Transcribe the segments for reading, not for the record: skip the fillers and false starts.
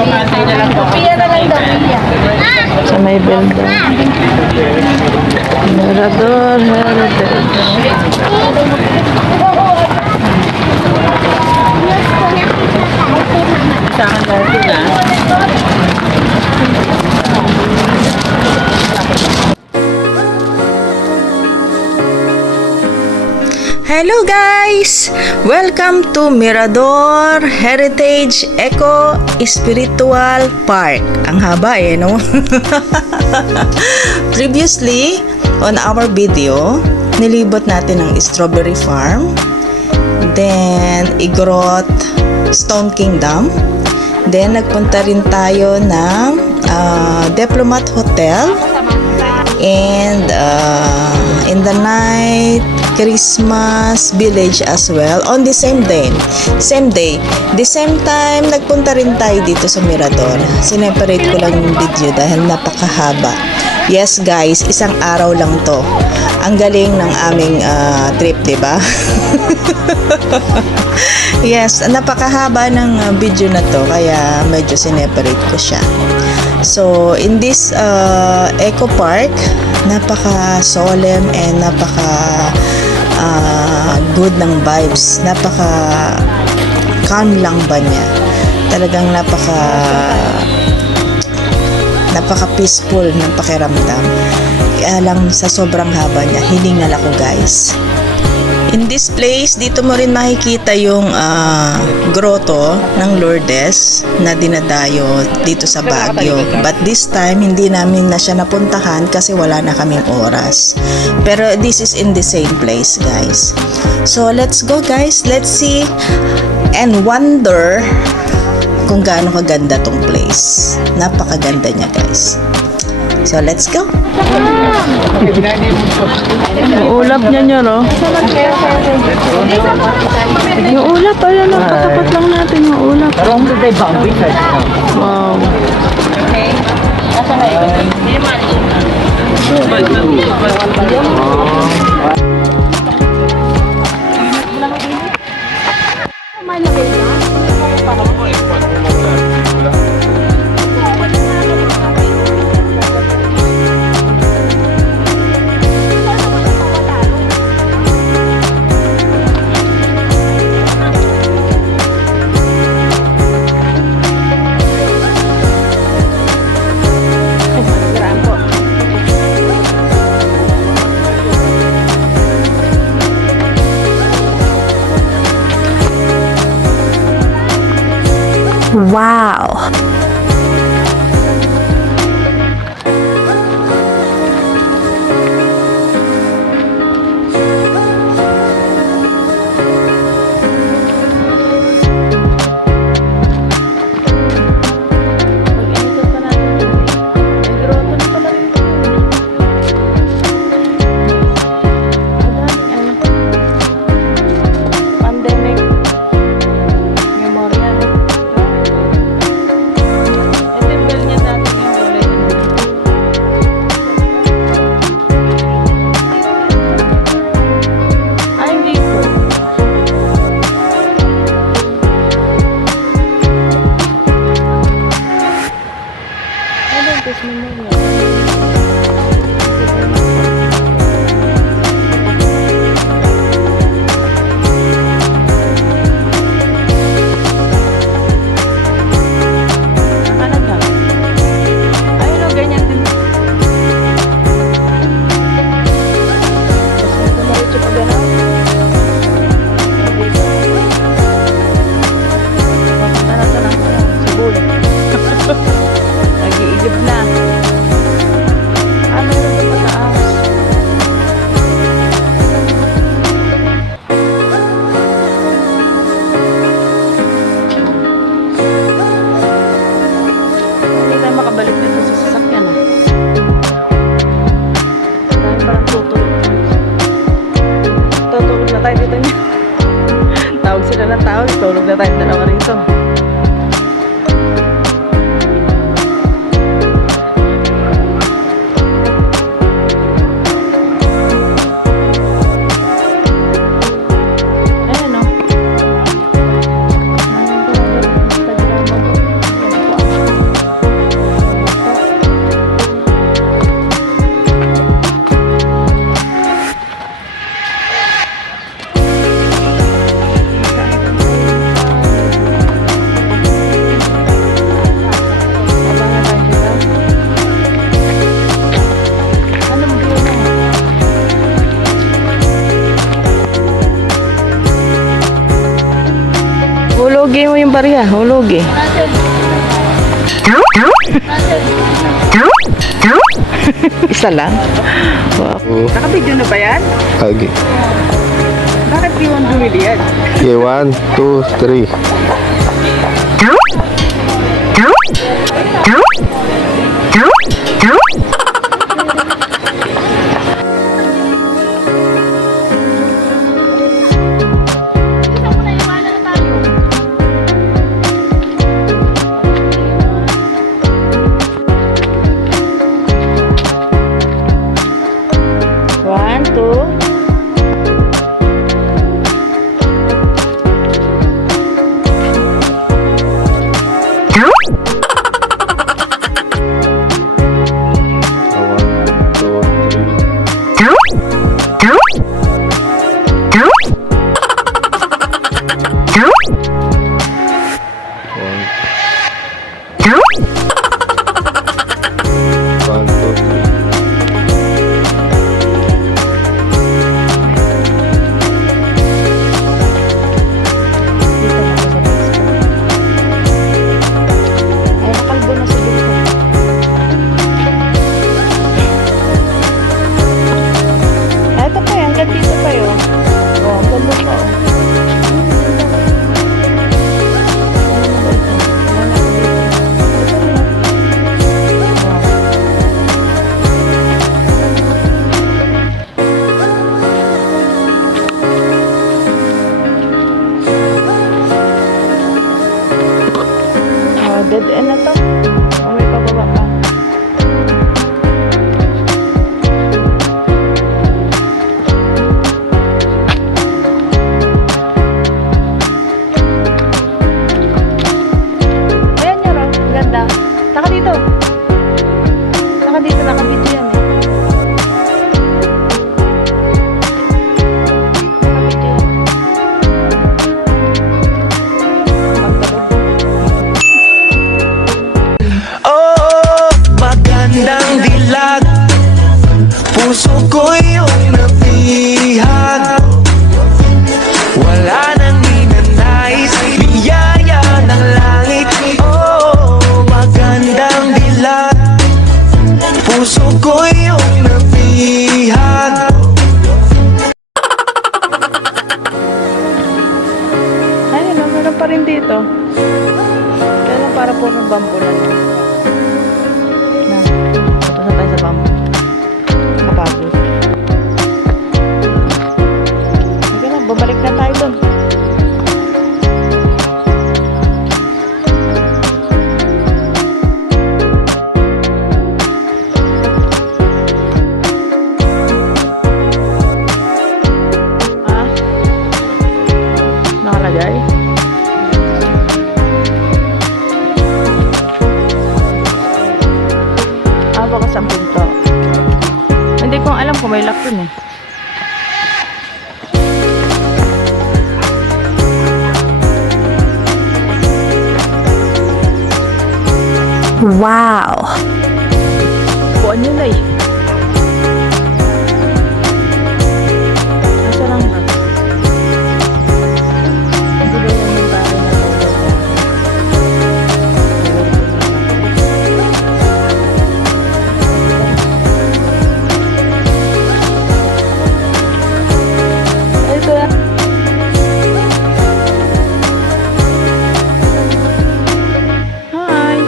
Pia na lang daw, Pia. Sa may building. Mirador Heritage. Sa akin dati na. Hello guys! Welcome to Mirador Heritage Eco Spiritual Park. Ang haba no? Previously, on our video, nilibot natin ang Strawberry Farm, then Igorot Stone Kingdom, then nagpunta rin tayo ng Diplomat Hotel, and in the night, Christmas Village as well on the same day. The same time, nagpunta rin tayo dito sa Mirador. Sineparate ko lang yung video dahil napakahaba. Yes guys, isang araw lang to. Ang galing ng aming trip, diba? Yes, napakahaba ng video na to, kaya medyo sineparate ko siya. So, in this Eco Park, napaka-solemn and napaka-good ng vibes. Napaka-calm lang ba niya. Talagang napaka-peaceful ng pakiramdam. Kaya lang sa sobrang haba niya, hiningal ako guys. In this place, dito mo rin makikita yung grotto ng Lourdes na dinadayo dito sa Baguio. But this time, hindi namin na siya napuntahan kasi wala na kaming oras. Pero this is in the same place, guys. So, let's go guys. Let's see and wonder kung gaano kaganda tong place. Napakaganda niya, guys. So, let's go. Yung ulap niya no? Yung ulap, ayun, napatapat lang natin yung ulap. Wow. Wow! ng bariya, hulog eh. Isa lang? Wow. Nakabidyo na ba yan? Okay. Bakit di one bumili yan? Okay, 1, 2, 3. One, two. One, two, three. One, two, three. Ay, nakalbo na sa dito. Ay, ito pa yan. Hanggang dito pa yun. Oh, ang ganda pa oh. Oh, dead end na to. Oh, may pababa pa. Ayan nyo raw. Ang ganda. Taka dito. Taka dito. Nakabidyo yan eh. Nakabidyo yan. Magtalog. Oh, magandang dilag. Puso ko yung napihag. Wala nang ninanais, biyaya ng langit. Oh, magandang dilag. Puso ko yung napihag. Ayun, meron pa rin dito. Kaya lang para po ng bamboo lang. Na, tapos na tayo sa bamboo. Kapagod. Sige na, bumalik na tayo doon. Ah, nakalagay. Baka sa pinto. Hindi ko alam kung may lock yun eh. Wow! Buwan yun eh. Nasa lang ba? Hindi ba yan yung bahay na ito yan. Hi!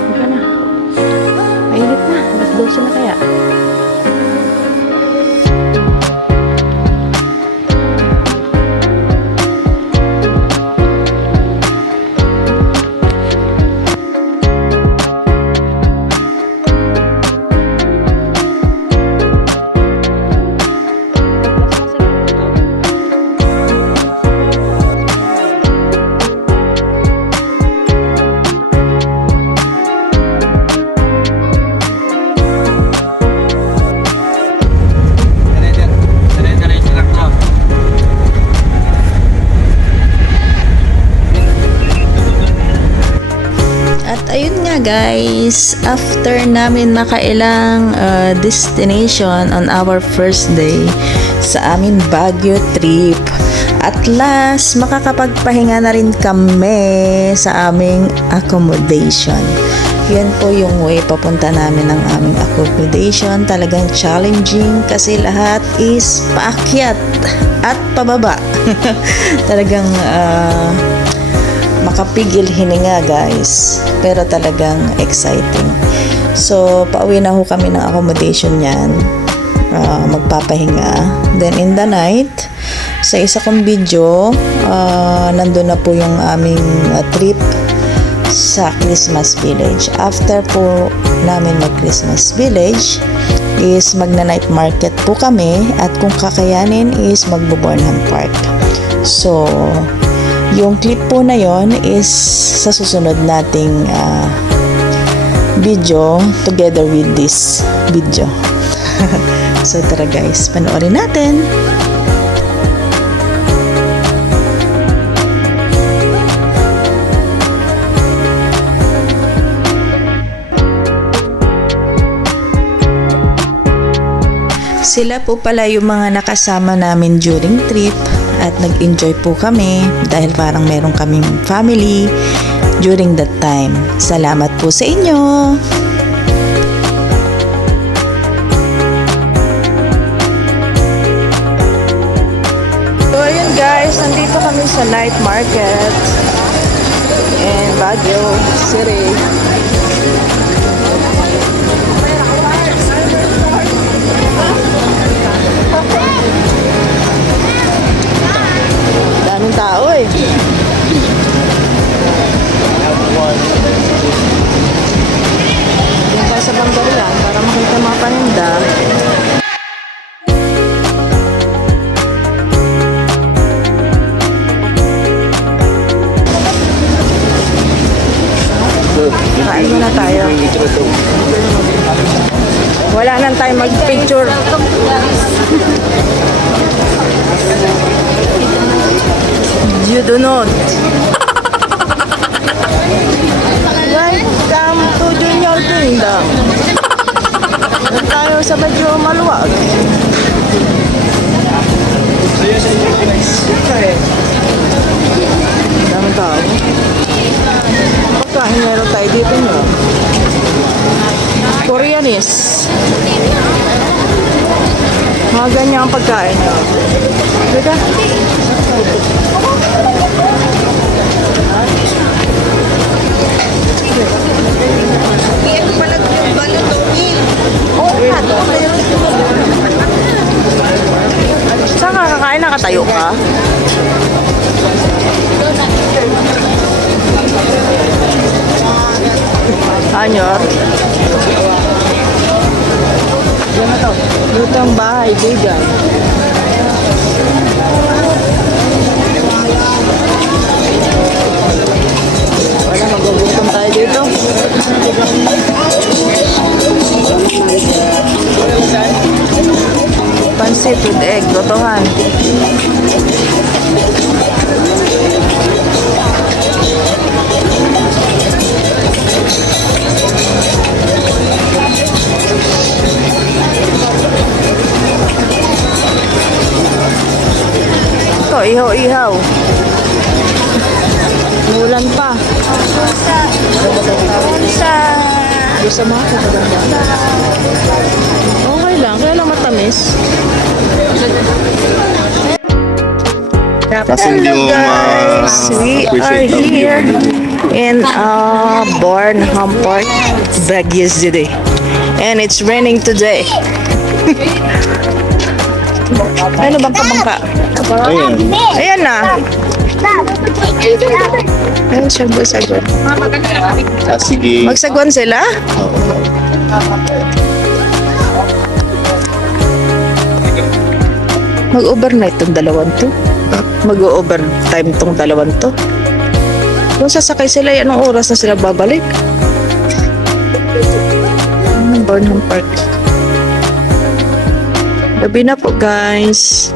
Huwag ka na. Mainit na. Mas 12 na kaya. At ayun nga guys, after namin makailang destination on our first day sa aming Baguio trip, At last, makakapagpahinga na rin kami sa aming accommodation. Yan po yung way papunta namin ng aming accommodation. Talagang challenging kasi lahat is paakyat at pababa. Talagang makapigil hininga guys. Pero talagang exciting. So, pauwi na ho kami ng accommodation yan. Magpapahinga. Then in the night, sa isa kong video, nandun na po yung aming trip sa Christmas Village. After po namin mag-Christmas Village, is magna-night market po kami at kung kakayanin is magbo-Bornham Park. So, yung clip po na yon is sa susunod nating video together with this video. So tara guys, panoorin natin. Sila po pala yung mga nakasama namin during trip at nag-enjoy po kami dahil parang meron kaming family during that time. Salamat po sa inyo! So ayun guys, nandito kami sa night market in Baguio City. Daming tao eh. Diyan tayo sa Banggarian para makita mga paninda. Kain muna tayo. Wala nang tayo mag-picture. You do not. Welcome to Junior Kingdom. Doon tayo sa medyo maluwag. Daming tao. Pagkain meron tayo dito nyo. Koreanis. Mga ganyan ang pagkain nyo. Diba? Saan ka kakain? Nakatayo ka? Anyor? Diyan na to. Dito ang bahay, bigan. Wala, magugutom tayo dito. Pansit with egg, totohan. Ito, ihaw-ihaw. Mulan pa. Gusto mo ako maganda? Okay lang, kaya lang matamis. Hello guys, we are here in Bornham Park, Baguio City, and it's raining today. Ano bang kabangka? Ayan na. Ayan, sagwan. Sige. Magsagwan sila? Mag-overnight tong dalawang to. Mag-overtime tong dalawang to. Kung sasakay sila, anong oras na sila babalik? Bornham Park. Gabi na po guys.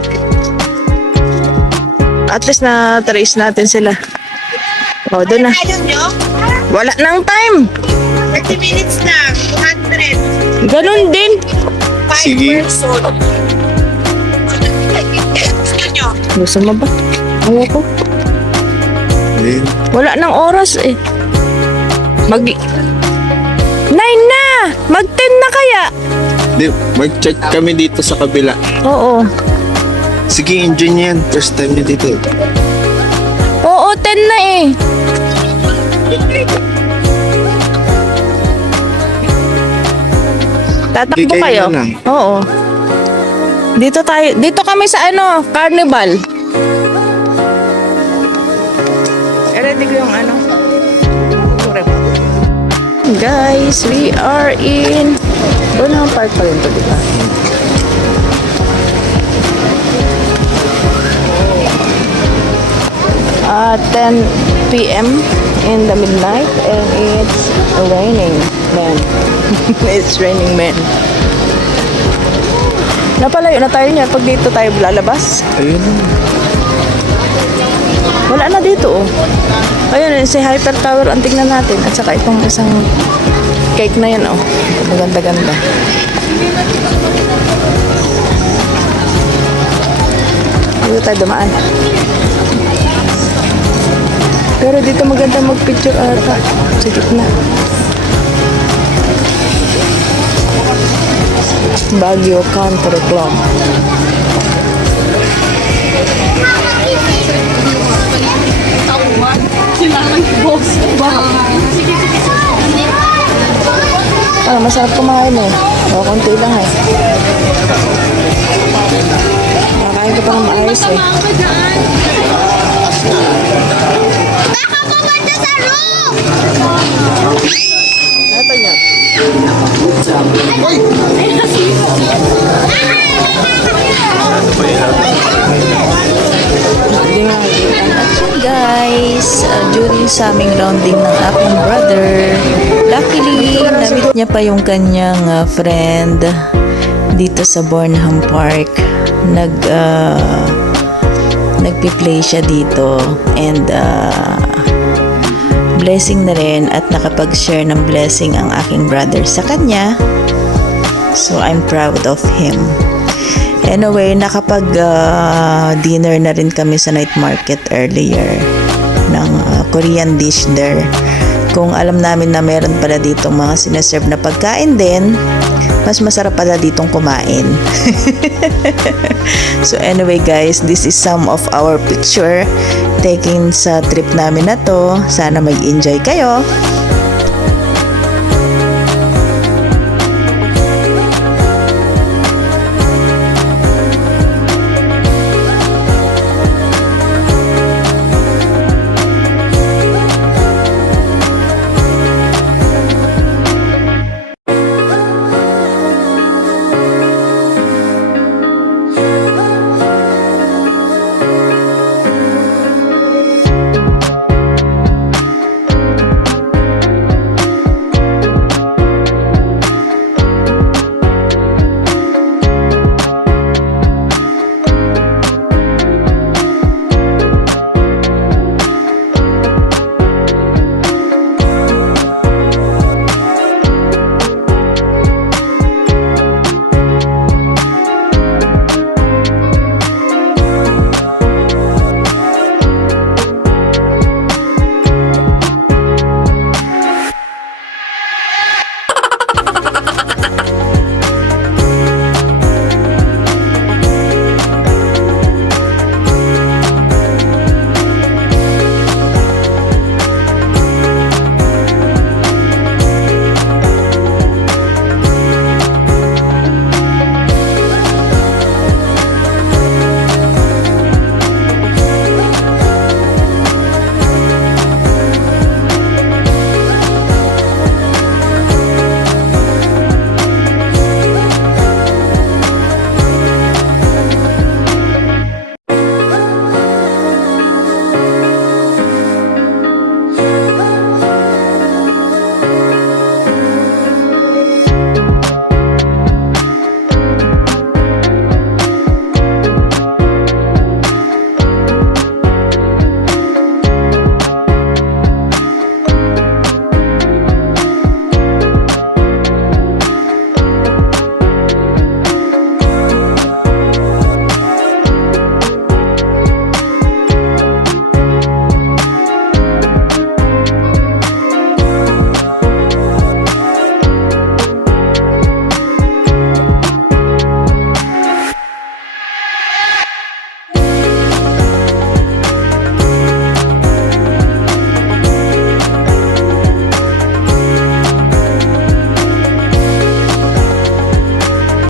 At least na-trace natin sila. O, doon na. Wala nang time. 30 minutes lang, 200. Ganun din. Sige. Gusto nyo? Gusto mo ba? Ayoko. Eh, Wala nang oras eh. Mag... 9 na! Mag 10 na kaya? di, mag-check kami dito sa kabila. Oo. Sige, enjoy niyo yan. First time niyo dito. Oo, 10 na eh. Tatakbo Bigay kayo? na lang. Oo. Dito kami sa ano, carnival. Ready ko yung ano. Guys, we are in Bonham Park pa rin to, di ba? 10 p.m. in the midnight and it's raining, man. It's raining, man. Napalayo na tayo niyan pag dito tayo lalabas. Ayun. Wala na dito, oh. Ayun, si Hyper Tower ang tingnan natin. At saka itong isang cake na yan, oh. Maganda-ganda. Dito tayo dumaan. Pero dito maganda mag-picture ata. Sa gitna. Baguio Country Club. Masarap kumain eh. Konti lang eh. Nakakain ko pa ng maayos eh. Ito niya. Guys, during sa aming rounding ng aking brother, luckily, na-meet niya pa yung kanyang friend dito sa Bonham Park. Nagpi-play siya dito and blessing na rin at nakapag-share ng blessing ang aking brother sa kanya. So, I'm proud of him. Anyway, nakapag-dinner na rin kami sa night market earlier ng Korean dish there. Kung alam namin na meron pala dito mga sineserve na pagkain din, mas masarap pala ditong kumain. So anyway guys, this is some of our picture taken sa trip namin na to. Sana mag-enjoy kayo.